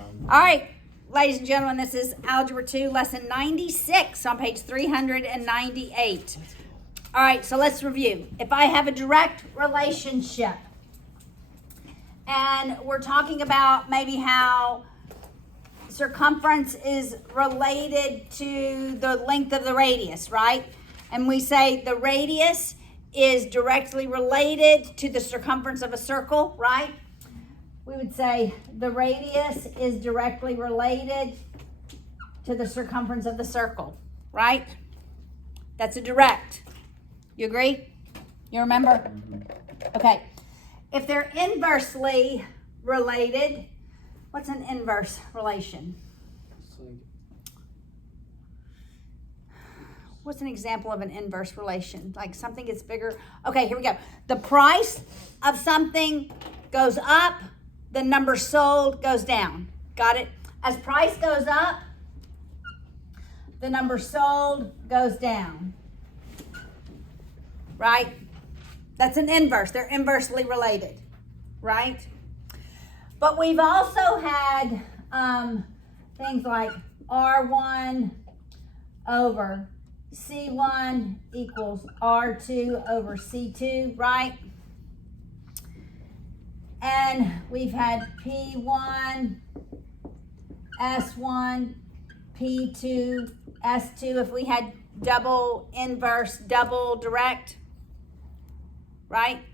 All right, ladies and gentlemen, this is Algebra 2, lesson 96 on page 398. All right, so let's review. If I have a direct relationship, and we're talking about maybe how circumference is related to the length of the radius, right? And we say the radius is directly related to the circumference of a circle, right? We would say the radius is directly related to the circumference of the circle, right? That's a direct. You agree? You remember? Okay. If they're inversely related, what's an inverse relation? What's an example of an inverse relation? Like something gets bigger. Okay, here we go. The price of something goes up, the number sold goes down. Got it? As price goes up, the number sold goes down. Right? That's an inverse. They're inversely related. Right? But we've also had things like R1 over C1 equals R2 over C2, right? And we've had P1, S1, P2, S2. If we had double inverse, double direct, right?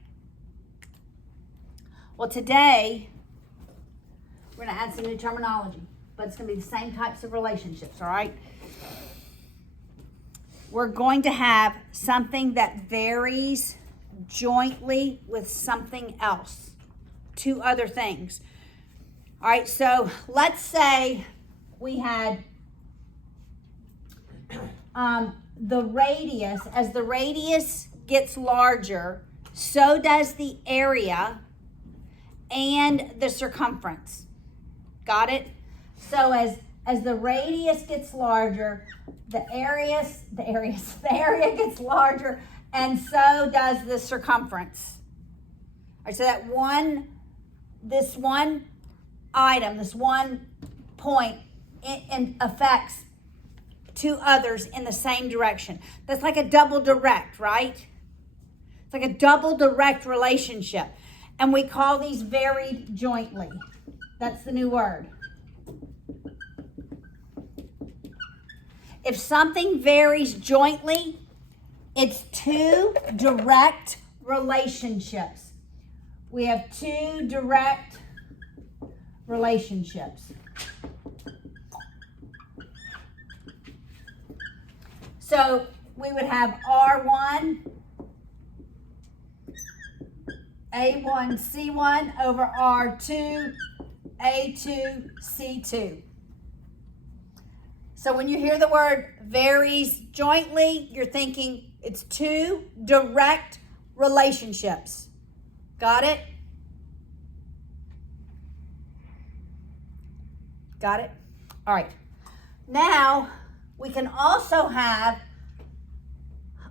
Well, today, we're going to add some new terminology, but it's going to be the same types of relationships, all right? We're going to have something that varies jointly with something else, two other things. All right, so let's say we had the radius. As the radius gets larger, so does the area and the circumference. Got it? So as the radius gets larger, the area gets larger, and so does the circumference. All right, so this one item, this one point, it affects two others in the same direction. That's like a double direct, right? It's like a double direct relationship. And we call these varied jointly. That's the new word. If something varies jointly, it's two direct relationships. We have two direct relationships. So we would have R1, A1, C1 over R2, A2, C2. So when you hear the word varies jointly, you're thinking it's two direct relationships. Got it? Got it? All right. Now, we can also have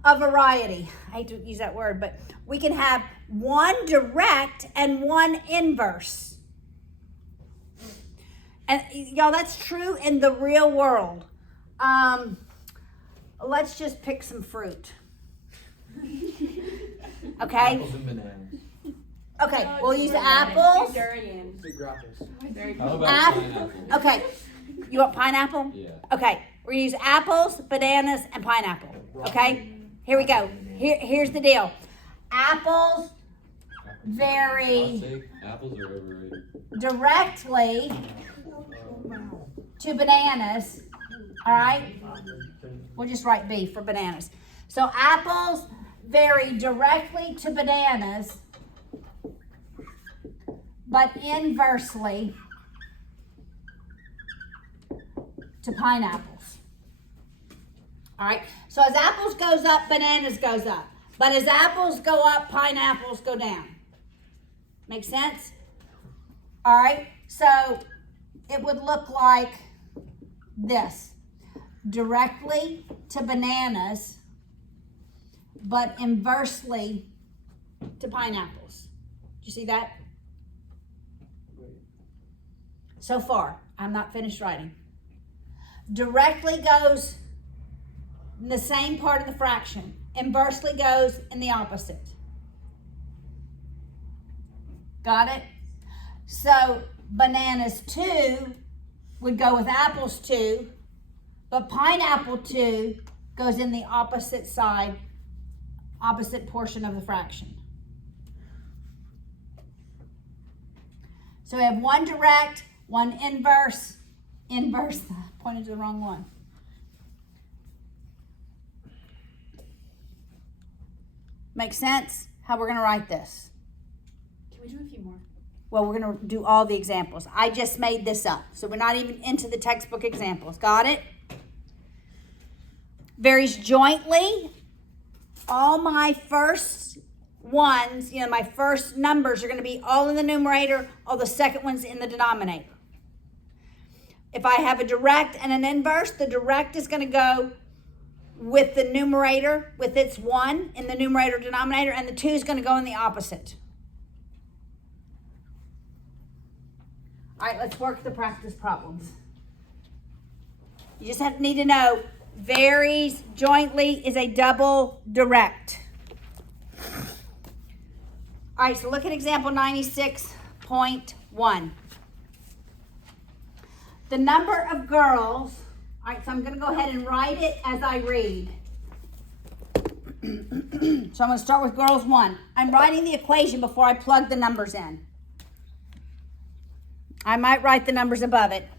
a variety. I hate to use that word, but we can have one direct and one inverse. And y'all, that's true in the real world. Let's just pick some fruit. Okay? Apples and bananas. Okay, we'll use apples. Big apples. How about pineapple? Okay, you want pineapple? Yeah. Okay, we're gonna use apples, bananas, and pineapple. Okay, here we go. Here's the deal. Apples vary Hot take, apples are overrated. directly to bananas. All right, we'll just write B for bananas. So apples vary directly to bananas, but inversely to pineapples. All right, so as apples goes up, bananas goes up. But as apples go up, pineapples go down. Make sense? All right, so it would look like this. Directly to bananas, but inversely to pineapples. Do you see that? so far. I'm not finished writing. Directly goes in the same part of the fraction. Inversely goes in the opposite. Got it? So bananas 2 would go with apples 2, but pineapple 2 goes in the opposite side, opposite portion of the fraction. So we have one direct, one inverse, pointed to the wrong one. Make sense? How we're gonna write this? Can we do a few more? Well, we're gonna do all the examples. I just made this up, so we're not even into the textbook examples. Got it? Varies jointly. All my first ones, my first numbers are gonna be all in the numerator, all the second ones in the denominator. If I have a direct and an inverse, the direct is gonna go with the numerator, with its 1 in the numerator denominator, and the 2 is gonna go in the opposite. All right, let's work the practice problems. You just need to know varies jointly is a double direct. All right, so look at example 96.1. The number of girls, all right, so I'm gonna go ahead and write it as I read. So I'm gonna start with girls 1. I'm writing the equation before I plug the numbers in. I might write the numbers above it.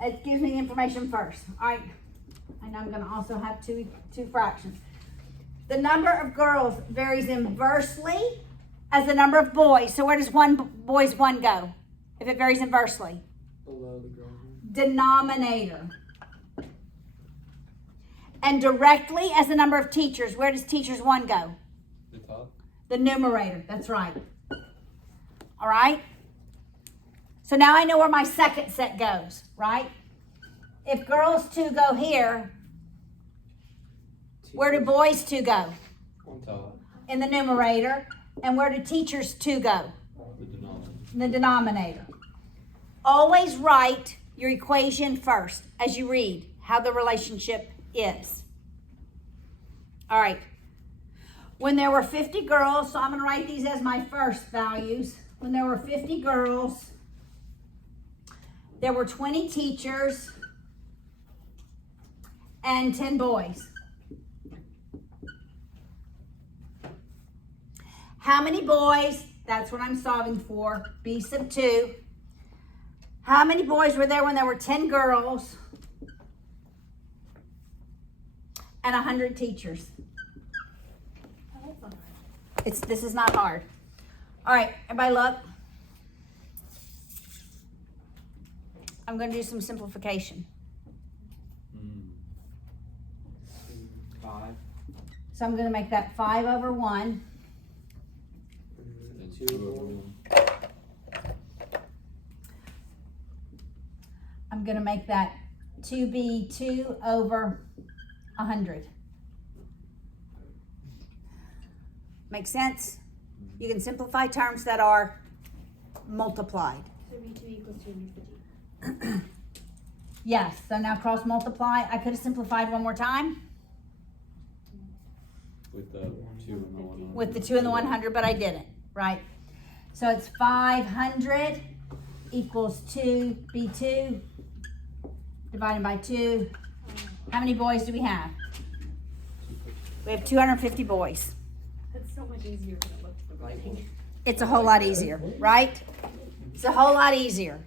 It gives me the information first. All right, and I'm gonna also have two fractions. The number of girls varies inversely as the number of boys. So where does boys 1 go if it varies inversely? Below the girls. Denominator. And directly as the number of teachers, where does teachers 1 go? The top. The numerator, that's right. All right? So now I know where my second set goes, right? If girls 2 go here, where do boys 2 go? On top. In the numerator. And where do teachers 2 go? The denominator. In the denominator. Always write your equation first as you read how the relationship is. All right. When there were 50 girls, so I'm going to write these as my first values. When there were 50 girls, there were 20 teachers and 10 boys. How many boys? That's what I'm solving for. B sub 2. How many boys were there when there were 10 girls and 100 teachers? Oh, that's not hard. This is not hard. All right, everybody look. I'm going to do some simplification. 5. So I'm going to make that 5 over 1. And 2 over 1. I'm going to make that 2b 2 over 100. Make sense? You can simplify terms that are multiplied. So B2 equals 250. Yes, so now cross multiply. I could have simplified one more time With the 2 and the 100. with the 2 and the 100, but I didn't, right? So it's 500 equals 2b2 divided by 2. How many boys do we have? We have 250 boys. That's so much easier than it looked for writing. It's a whole lot easier, right? It's a whole lot easier.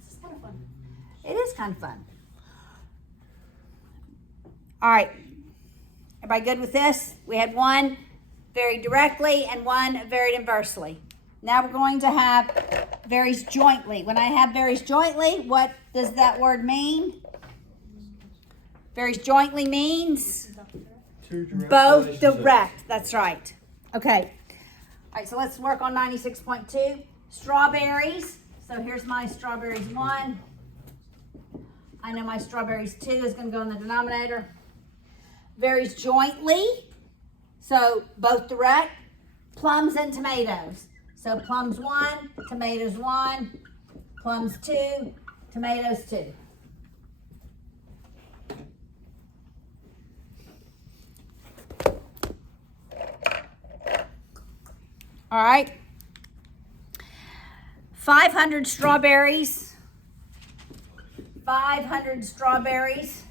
This is kind of fun. It is kind of fun. All right. Everybody good with this? We had one varied directly and one varied inversely. Now we're going to have varies jointly. When I have varies jointly, what does that word mean? Varies jointly means both direct. That's right. Okay. All right, so let's work on 96.2. Strawberries. So here's my strawberries 1. I know my strawberries 2 is going to go in the denominator. Varies jointly. So both direct. Plums and tomatoes. So plums 1, tomatoes 1, plums 2, tomatoes 2. All right. 500 strawberries. 500 strawberries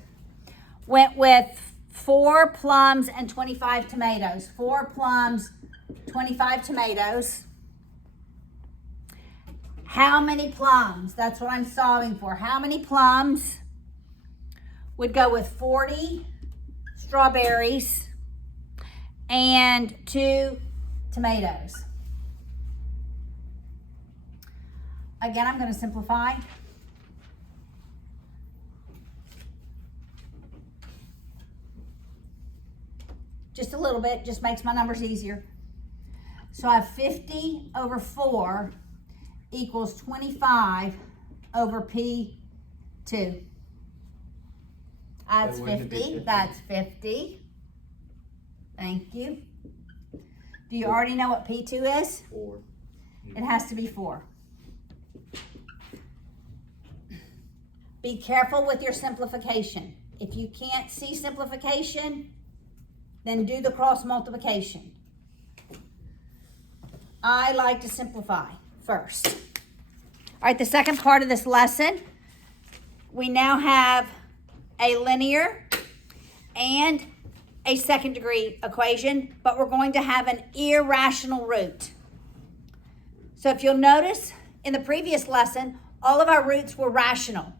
went with 4 plums and 25 tomatoes. 4 plums, 25 tomatoes. How many plums? That's what I'm solving for. How many plums would go with 40 strawberries and 2 tomatoes? Again, I'm going to simplify. Just a little bit, just makes my numbers easier. So I have 50 over 4 equals 25 over P2. That's But wouldn't it be 50, that's 50. Thank you. Do you already know what P2 is? 4. It has to be 4. Be careful with your simplification. If you can't see simplification, then do the cross multiplication. I like to simplify first. All right, the second part of this lesson, we now have a linear and a second degree equation, but we're going to have an irrational root. So if you'll notice, in the previous lesson, all of our roots were rational.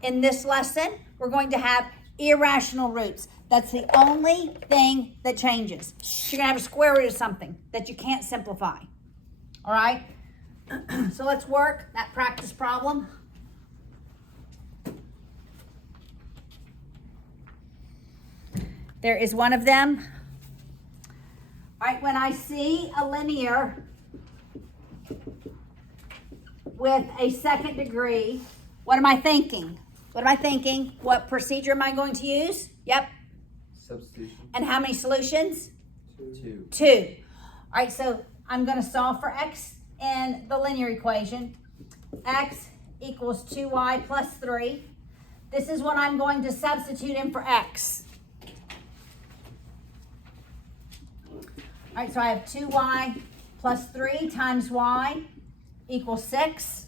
In this lesson, we're going to have irrational roots. That's the only thing that changes. You're going to have a square root of something that you can't simplify. All right? So let's work that practice problem. There is one of them. All right, when I see a linear with a second degree, what am I thinking? What am I thinking? What procedure am I going to use? Yep. Substitution. And how many solutions? 2. 2. All right, so I'm going to solve for x in the linear equation. X equals 2y plus 3. This is what I'm going to substitute in for x. All right, so I have 2y plus 3 times y equals 6.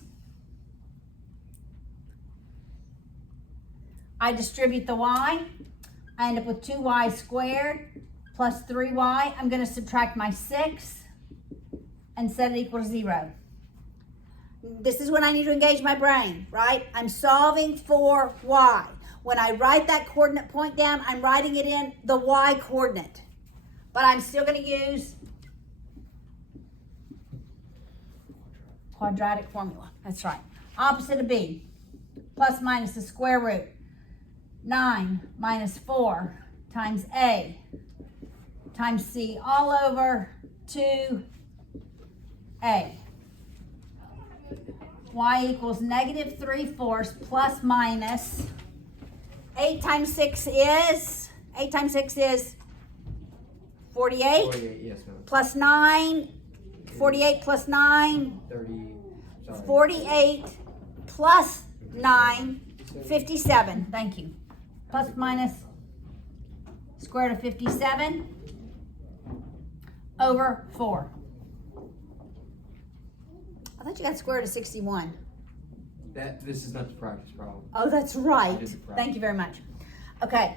I distribute the y. I end up with 2y squared plus 3y. I'm going to subtract my 6 and set it equal to 0. This is when I need to engage my brain, right? I'm solving for y. When I write that coordinate point down, I'm writing it in the y coordinate. But I'm still going to use quadratic formula. That's right. Opposite of b. Plus minus the square root. 9 minus 4 times a times c all over 2a. Y equals negative 3/4 plus minus 8 times 6 is 48 48, yes, ma'am. plus 9, 48 plus 9, 30. Sorry. 48 plus 9, 57. Thank you. Plus minus square root of 57 over 4. I thought you got square root of 61. This is not the practice problem. Oh, that's right. I did the practice. Thank you very much. Okay,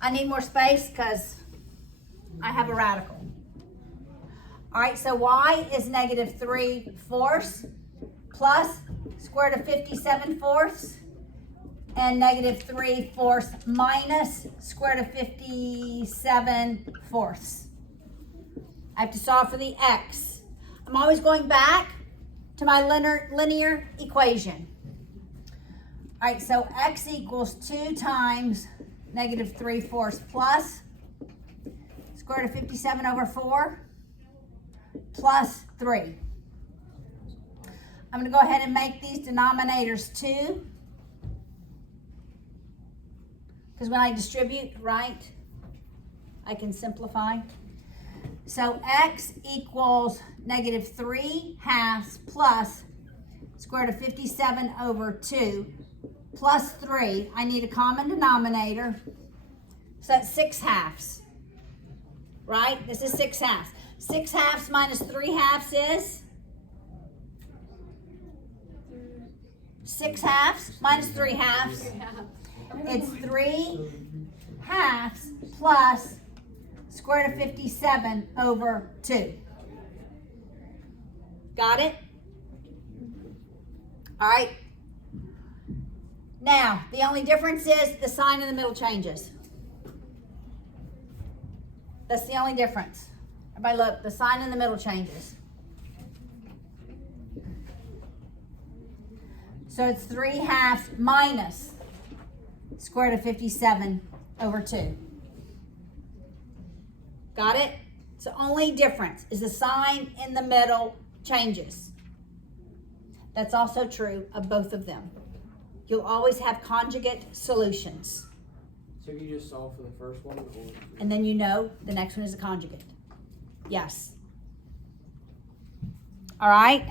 I need more space because I have a radical. All right, so y is negative 3/4 plus square root of 57/4 and negative 3/4 minus square root of 57/4. I have to solve for the x. I'm always going back to my linear equation. All right, so x equals 2 times negative 3/4 plus square root of 57 over 4 plus 3. I'm going to go ahead and make these denominators 2. Because when I distribute, right, I can simplify. So x equals negative 3/2 plus square root of 57 over 2 plus 3. I need a common denominator. So that's 6/2. Right? This is 6/2. 6/2 minus 3/2 is 6/2 minus 3/2. It's 3/2 plus square root of 57 over 2. Got it? All right. Now, the only difference is the sign in the middle changes. That's the only difference. Everybody look, the sign in the middle changes. So it's 3/2 minus square root of 57 over 2. Got it? So only difference is the sign in the middle changes. That's also true of both of them. You'll always have conjugate solutions. So you just solve for the first one, or? And then you know the next one is a conjugate. Yes. All right.